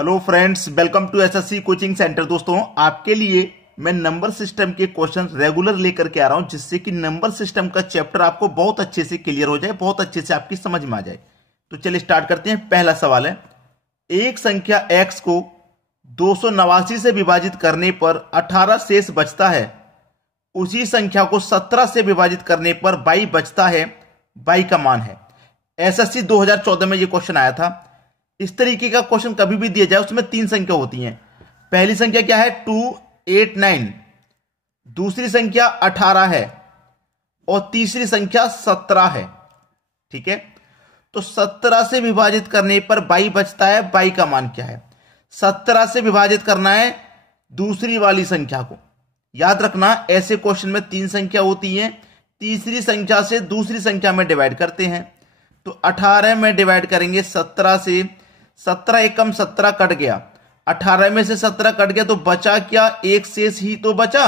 Hello friends, welcome to SSC coaching centre. दोस्तों, आपके लिए मैं नंबर सिस्टम के क्वेश्चन रेगुलर लेकर के आ रहा हूं, जिससे कि नंबर सिस्टम का चैप्टर आपको बहुत अच्छे से क्लियर हो जाए, बहुत अच्छे से आपकी समझ में आ जाए। तो चलिए स्टार्ट करते हैं। पहला सवाल है, एक संख्या x को 289 से विभाजित करने पर 18 शेष बचता है। उसी संख्या को 17 से विभाजित करने पर y बचता है। y का मान है। एसएससी 2014 में यह क्वेश्चन आया था। इस तरीके का क्वेश्चन कभी भी दिया जाए, उसमें 3 संख्या होती हैं। पहली संख्या क्या है? 289, दूसरी संख्या 18 है और तीसरी संख्या 17 है। ठीक है, तो 17 से विभाजित करने पर y बचता है। y का मान क्या है? 17 से विभाजित करना है दूसरी वाली संख्या को। याद रखना, ऐसे क्वेश्चन में 3 संख्या होती है, तीसरी संख्या से दूसरी संख्या में डिवाइड करते हैं। तो 18 में डिवाइड करेंगे 17 से, 17 एकम 17 कट गया, 18 में से 17 कट गया तो बचा क्या? एक शेष ही तो बचा।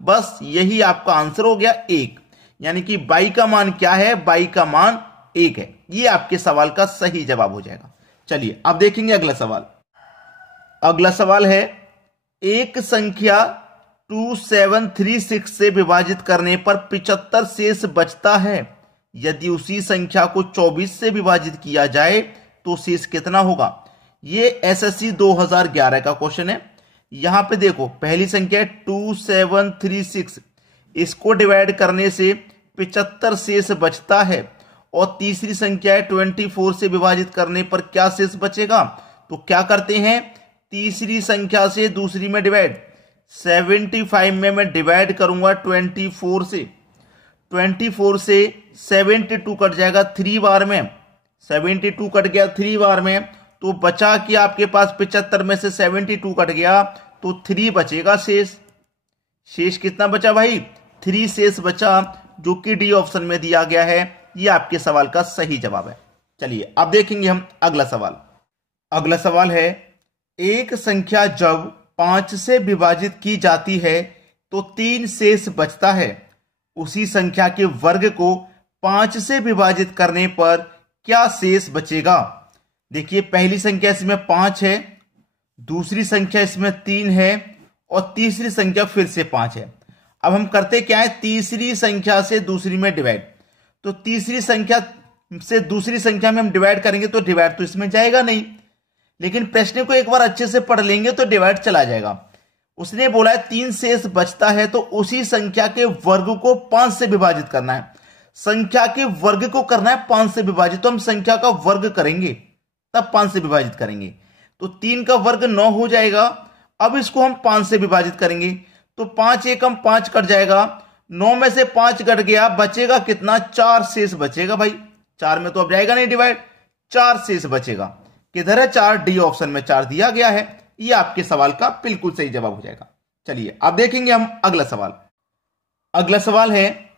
बस यही आपका आंसर हो गया 1। यानी कि y का मान क्या है? y का मान 1 है। ये आपके सवाल का सही जवाब हो जाएगा। चलिए अब देखेंगे अगला सवाल। अगला सवाल है, एक संख्या 2736 से विभाजित करने पर 75 शेष बचता है। यदि उसी संख्या को 24 से विभाजित किया जाए तो शेष कितना होगा? ये एसएससी 2011 का क्वेश्चन है। यहां पे देखो, पहली संख्या 2736, इसको डिवाइड करने से 75 शेष बचता है। और तीसरी संख्या है 24 से विभाजित करने पर क्या शेष बचेगा? तो क्या करते हैं, तीसरी संख्या से दूसरी में डिवाइड। 75 में मैं डिवाइड करूंगा 24 से, 24 से 72 कट जाएगा 3 बार में, 72 कट गया 3 बार में, तो बचा कि आपके पास 75 में से 72 कट गया तो 3 बचेगा शेष। शेष कितना बचा भाई? 3 शेष बचा, जो कि डी ऑप्शन में दिया गया है। यह आपके सवाल का सही जवाब है। चलिए अब देखेंगे हम अगला सवाल। अगला सवाल है, एक संख्या जब 5 से विभाजित की जाती है तो 3 शेष बचता है। उसी संख्या के वर्ग को 5 से विभाजित करने पर क्या शेष बचेगा? देखिए, पहली संख्या इसमें 5 है, दूसरी संख्या इसमें 3 है और तीसरी संख्या फिर से 5 है। अब हम करते क्या है, तीसरी संख्या से दूसरी में डिवाइड। तो तीसरी संख्या से दूसरी संख्या में हम डिवाइड करेंगे तो डिवाइड तो इसमें जाएगा नहीं, लेकिन प्रश्न को एक बार अच्छे से पढ़ लेंगे तो डिवाइड चला जाएगा। उसने बोला है 3 शेष बचता है, तो उसी संख्या के वर्ग को 5 से विभाजित करना है। संख्या के वर्ग को करना है 5 से विभाजित, तो हम संख्या का वर्ग करेंगे तब 5 से विभाजित करेंगे। तो 3 का वर्ग 9 हो जाएगा। अब इसको हम 5 से विभाजित करेंगे तो 5 एकम 5 कट जाएगा, 9 में से 5 कट गया, बचेगा कितना? 4 शेष बचेगा भाई। 4 में तो अब जाएगा नहीं डिवाइड, 4 शेष बचेगा। किधर है 4? डी ऑप्शन में 4 दिया गया है। ये आपके सवाल का बिल्कुल सही जवाब हो जाएगा। चलिए अब देखेंगे हम अगला सवाल। अगला सवाल है,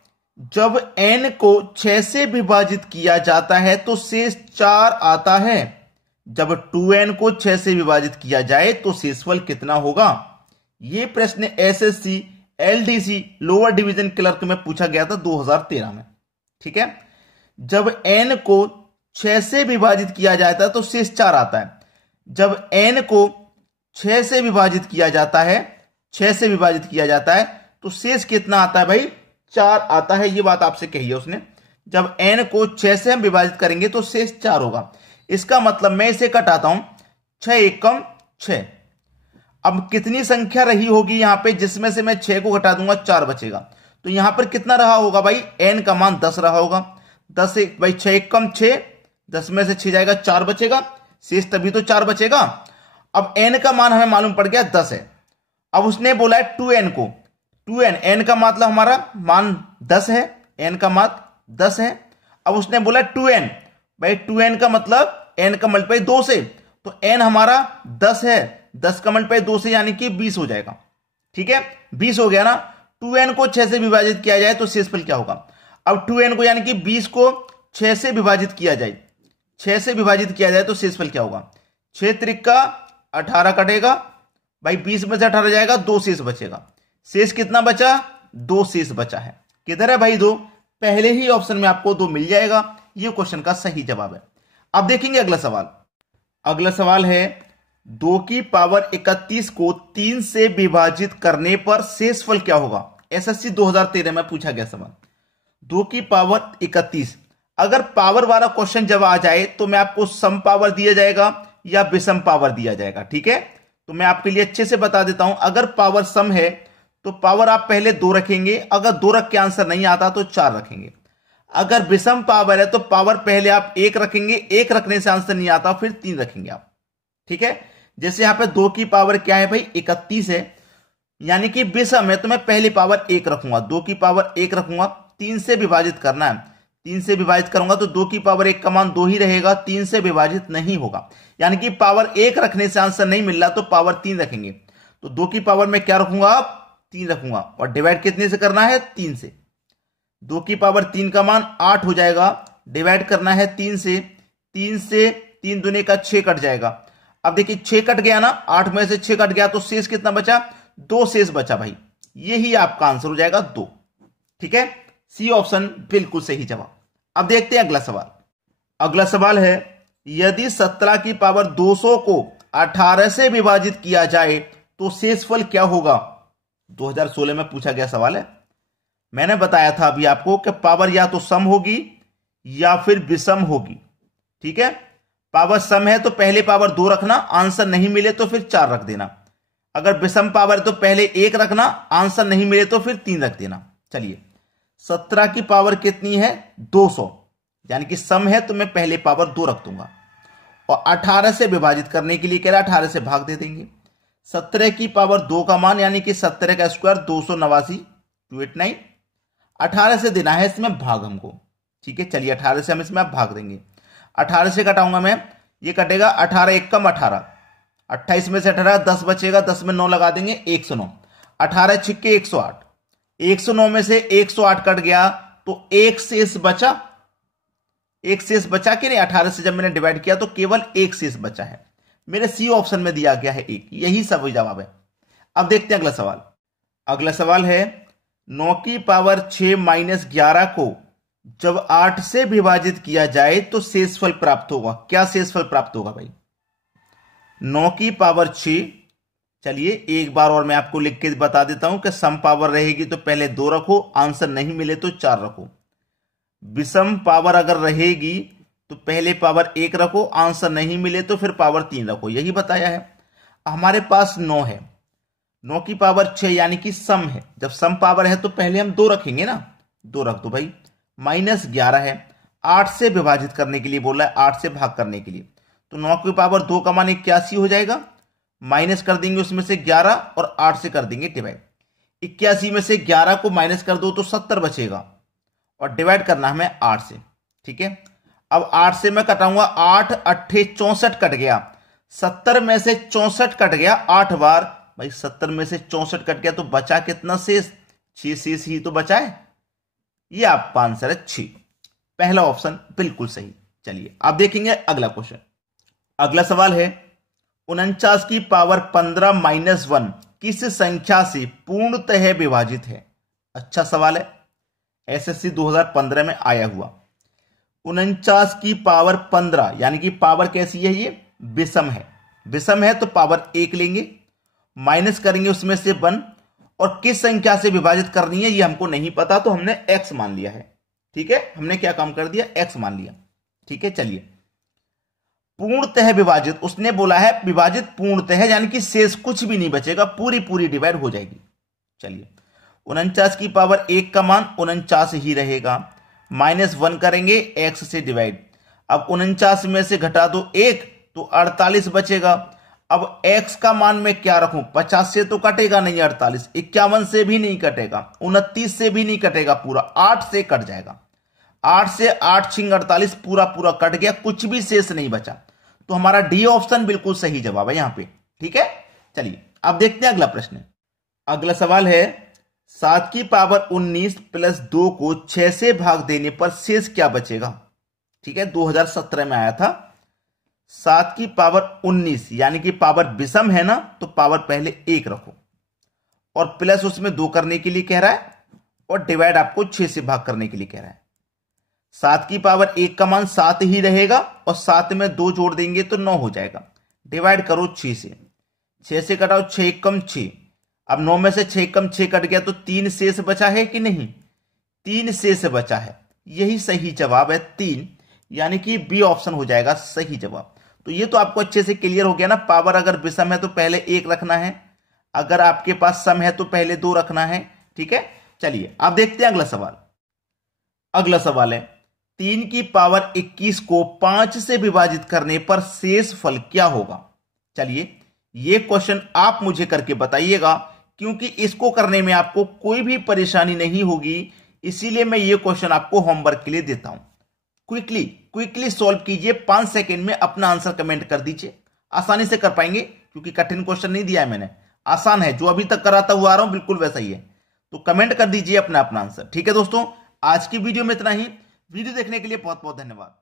जब n को 6 से विभाजित किया जाता है तो शेष 4 आता है। जब 2n को 6 से विभाजित किया जाए तो शेषफल कितना होगा? यह प्रश्न SSC LDC lower division clerk में पूछा गया था 2013 में। ठीक है, जब n को 6 से विभाजित किया जाता है तो शेष 4 आता है। जब n को 6 से विभाजित किया जाता है, 6 से विभाजित किया जाता है तो शेष कितना आता है भाई? 4 आता है। ये बात आपसे कही है उसने। जब n को 6 से हम विभाजित करेंगे तो शेष 4 होगा। इसका मतलब मैं इसे कटाता हूं, 6 एकम 6। अब कितनी संख्या रही होगी यहां पे, जिसमें से मैं 6 को घटा दूंगा 4 बचेगा। तो यहां पर कितना रहा होगा भाई? n का मान 10 रहा होगा। 10 भाई 6 एकम 6, 10 में से 6 जाएगा, 4 बचेगा शेष, तभी तो 4 बचेगा। अब n का मान हमें मालूम पड़ गया 10 है। अब उसने बोला है 2n को, 2n, n का मतलब हमारा मान 10 है, n का मान 10 है। अब उसने बोला 2n, भाई 2n का मतलब n का मल्टीप्लाई 2 से, तो n हमारा 10 है, 10 का मल्टीप्लाई 2 से यानी कि 20 हो जाएगा। ठीक है, 20 हो गया ना। 2n को 6 से विभाजित किया जाए तो शेषफल क्या होगा? अब 2n को यानी कि 20 को 6 से विभाजित किया जाए, 6 से विभाजित किया जाए तो शेषफल क्या होगा? 6 त्रिका 18 कटेगा भाई, 20 में से 18 जाएगा, 2 शेष बचेगा। शेष कितना बचा? 2 शेष बचा है। किधर है भाई 2? पहले ही ऑप्शन में आपको 2 मिल जाएगा। ये क्वेश्चन का सही जवाब है। अब देखेंगे अगला सवाल। अगला सवाल है, 2 की पावर 31 को 3 से विभाजित करने पर शेषफल क्या होगा? एसएससी 2013 में पूछा गया सवाल। 2 की पावर 31, अगर पावर वाला क्वेश्चन जब आ जाए तो मैं आपको सम पावर दिया जाएगा या विषम पावर दिया जाएगा, ठीक है? तो मैं आपके लिए अच्छे से बता देता हूं, अगर पावर सम है तो पावर आप पहले 2 रखेंगे, अगर 2 रख के आंसर नहीं आता तो 4 रखेंगे। अगर विषम पावर है तो पावर पहले आप 1 रखेंगे, 1 रखने से आंसर नहीं आता फिर 3 रखेंगे आप, ठीक है? जैसे यहां पे 2 की पावर क्या है भाई? 31 है, यानी कि विषम है तो मैं पहली पावर 1 रखूंगा, 2 की पावर 1 रखूंगा, 3 से विभाजित करना है, 3 से विभाजित करूंगा तो 2 की पावर 1 का मान 2 ही रहेगा, 3 से विभाजित नहीं होगा, यानी कि पावर 1 रखने से आंसर नहीं मिल रहा तो पावर 3 रखेंगे। तो 2 की पावर में क्या रखूंगा? आप 3 रखूंगा, और डिवाइड कितने से करना है? 3 से। 2 की पावर 3 का मान 8 हो जाएगा, डिवाइड करना है 3 से, 3 से 3 दूने का 6 कट जाएगा। अब देखिए 6 कट गया ना, 8 में से 6 कट गया तो शेष कितना बचा? 2 शेष बचा भाई, यही आपका आंसर हो जाएगा 2, ठीक है? सी ऑप्शन बिल्कुल सही जवाब। अब देखते हैं अगला सवाल। अगला सवाल है, यदि 17 की पावर 200 को 18 से विभाजित किया जाए तो शेषफल क्या होगा? 2016 में पूछा गया सवाल है। मैंने बताया था अभी आपको कि पावर या तो सम होगी या फिर विषम होगी, ठीक है? पावर सम है तो पहले पावर 2 रखना, आंसर नहीं मिले तो फिर 4 रख देना। अगर विषम पावर है तो पहले 1 रखना, आंसर नहीं मिले तो फिर 3 रख देना। चलिए 17 की पावर कितनी है? 200, यानी कि सम है तो मैं पहले पावर 2 रख दूंगा, और 18 से विभाजित करने के लिए कह रहा है 18 से भाग दे देंगे। 17 की पावर 2 का मान यानी कि 17 का स्क्वायर 289, 289, 18 से देना है इसमें भाग हमको, ठीक है? चलिए 18 से हम इसमें आप भाग देंगे। 18 से घटाऊंगा मैं, ये कटेगा 18 एक कम 18, 28 में से 18 10 बचेगा, 10 में 9 लगा देंगे 109, 18 छिक्के 108, 109 में से 108 कट गया तो एक शेष बचा, एक शेष बचा कि नहीं? 18 से जब मैंने डिवाइड किया तो केवल एक शेष बचा है, मेरे सी ऑप्शन में दिया गया है 1, यही सब जवाब है। अब देखते हैं अगला सवाल। अगला सवाल है, 9 की पावर 6 माइनस 11 को जब 8 से विभाजित किया जाए तो शेषफल प्राप्त होगा। क्या शेषफल प्राप्त होगा भाई? 9 की पावर 6, चलिए एक बार और मैं आपको लिख के बता देता हूं कि सम पावर रहेगी तो पहले 2 रखो, आंसर नहीं मिले तो 4 रखो। विषम पावर अगर रहेगी तो पहले पावर 1 रखो, आंसर नहीं मिले तो फिर पावर 3 रखो, यही बताया है। हमारे पास 9 है, 9 की पावर 6 यानी कि सम है, जब सम पावर है तो पहले हम 2 रखेंगे ना, 2 रख दो भाई। माइनस 11 है, 8 से विभाजित करने के लिए बोला है, 8 से भाग करने के लिए, तो 9 की पावर 2 का मान 81 हो जाएगा, माइनस कर देंगे उसमें से 11 और 8 से कर देंगे डिवाइड। 81 में से 11 को माइनस कर दो तो 70 बचेगा, और डिवाइड करना हमें 8 से, ठीक है? अब 8 से मैं कटाऊंगा, 8 अट्ठे 64 कट गया, 70 में से 64 कट गया 8 बार भाई, 70 में से 64 कट गया तो बचा कितना शेष? 6 शेष ही तो बचा है, ये आपका आंसर है 6, पहला ऑप्शन बिल्कुल सही। चलिए आप देखेंगे अगला क्वेश्चन। अगला सवाल है, 49 की पावर 15 माइनस 1 किस संख्या से पूर्णतः विभाजित है? अच्छा सवाल है, एसएससी 2015 में आया हुआ। 49 की पावर 15 यानी कि पावर कैसी है? ये विषम है, विषम है तो पावर 1 लेंगे, माइनस करेंगे उसमें से 1, और किस संख्या से विभाजित करनी है ये हमको नहीं पता तो हमने x मान लिया है, ठीक है? हमने क्या काम कर दिया? x मान लिया, ठीक है? चलिए पूर्णतः विभाजित, उसने बोला है विभाजित पूर्णतः यानी कि शेष कुछ भी नहीं बचेगा, पूरी पूरी डिवाइड हो जाएगी। चलिए 49 की पावर 1 का मान 49 ही रहेगा, माइनस 1 करेंगे x से डिवाइड, अब 49 में से घटा दो 1 तो 48 बचेगा। अब x का मान मैं क्या रखूं? 50 से तो कटेगा नहीं 48, 51 से भी नहीं कटेगा, 29 से भी नहीं कटेगा, पूरा 8 से कट जाएगा, 8 से 8 छिंग 48 पूरा पूरा कट गया, कुछ भी शेष नहीं बचा, तो हमारा डी ऑप्शन बिल्कुल सही जवाब है यहां पे, ठीक है? चलिए अब देखते हैं अगला प्रश्न। अगला सवाल है, 7 की पावर 19 प्लस 2 को 6 से भाग देने पर शेष क्या बचेगा? ठीक है, 2017 में आया था। 7 की पावर 19 यानी कि पावर विषम है ना, तो पावर पहले 1 रखो, और प्लस उसमें 2 करने के लिए कह रहा है, और डिवाइड आपको 6 से भाग करने के लिए कह रहा है। 7 की पावर 1 का मान 7 ही रहेगा, और 7 में 2 जोड़ देंगे तो 9 हो जाएगा, डिवाइड करो 6 से, 6 से कटाओ 6 कम 6। अब 9 में से 6 कम 6 कट गया तो 3 शेष बचा है कि नहीं, 3 शेष बचा है। यही सही जवाब है 3, यानी कि बी ऑप्शन हो जाएगा सही जवाब। तो ये तो आपको अच्छे से क्लियर हो गया ना। पावर अगर विषम है तो पहले 1 रखना है, अगर आपके पास सम है तो पहले 2 रखना है। ठीक है, चलिए आप देखते हैं अगला सवाल। अगला सवाल है 3 की पावर 21 को 5 से विभाजित करने पर शेष फल क्या होगा। चलिए ये क्वेश्चन आप मुझे करके बताइएगा, क्योंकि इसको करने में आपको कोई भी परेशानी नहीं होगी, इसीलिए मैं ये क्वेश्चन आपको होमवर्क के लिए देता हूं। क्विकली सॉल्व कीजिए, 5 सेकंड में अपना आंसर कमेंट कर दीजिए। आसानी से कर पाएंगे, क्योंकि कठिन क्वेश्चन नहीं दिया है मैंने, आसान है, जो अभी तक कराता हुआ आ रहा हूं बिल्कुल वैसा ही है। तो कमेंट कर दीजिए अपना अपना आंसर। ठीक है दोस्तों, आज की वीडियो में इतना ही। वीडियो देखने के लिए बहुत बहुत धन्यवाद।